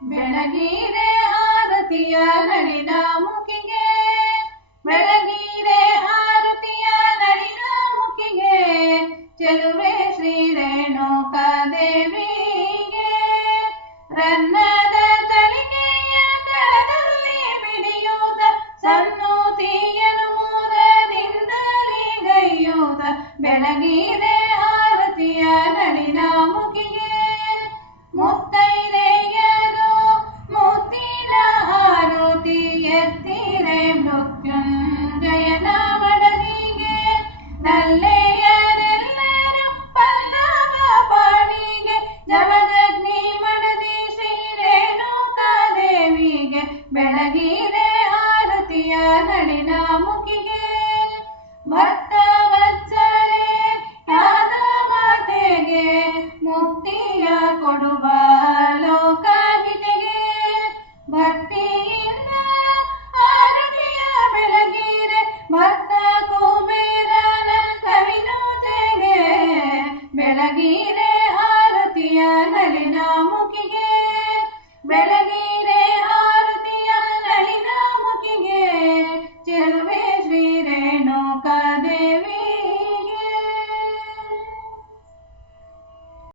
ಬೆಳಗಿರೆ ಆರತಿಯ ನಳಿನ ಮುಖಿಗೆ, ಬೆಳಗಿರೆ ಆರತಿಯ ನಳಿನ ಮುಖಿಗೆ, ಚೆಲುವೆ ಶ್ರೀ ರೇಣುಕಾ ದೇವಿಗೆ. ರನ್ನದ ತಳಿಗೆಯ ಕರದಲ್ಲಿ ಮಿಡಿಯುತ್ತ, ಸನ್ನೂತಿಯನು ಮೂರರಿಂದಲೇ ಗೈಯುತ್ತ, ಬೆಳಗಿರೆ ಆರತಿಯ ನಳಿನ ಮುಖಿಗೆ. ಮುತ್ತೈದೆಯರು ಮುತ್ತಿನ ಆರುತಿ ಎತ್ತಿರೆ ಮೃತ್ಯುಂಜಯನ ಮಡದಿಗೆ, ನಲ್ಲೆಯರೆಲ್ಲರೂ ಪಲ್ಲವ ಪಾಣಿಗೆ, ಜಮದಗ್ನಿ ಮಡದಿ ಶ್ರೀ ರೇಣುಕಾ ದೇವಿಗೆ, ಬೆಳಗಿರೆ ಆರತಿಯ ನಳಿನ ಮುಖಿಗೆ. ಭಕ್ತ ವತ್ಸಲೆ ಯಾದ ಮಾತೆಗೆ, ಮುಕ್ತಿಯ ಕೊಡುವ ಲೋಕಹಿತೆಗೆ, ಭಕ್ತಿಯಿಂದ ಆರತಿಯ ಬೆಳಗಿರೆ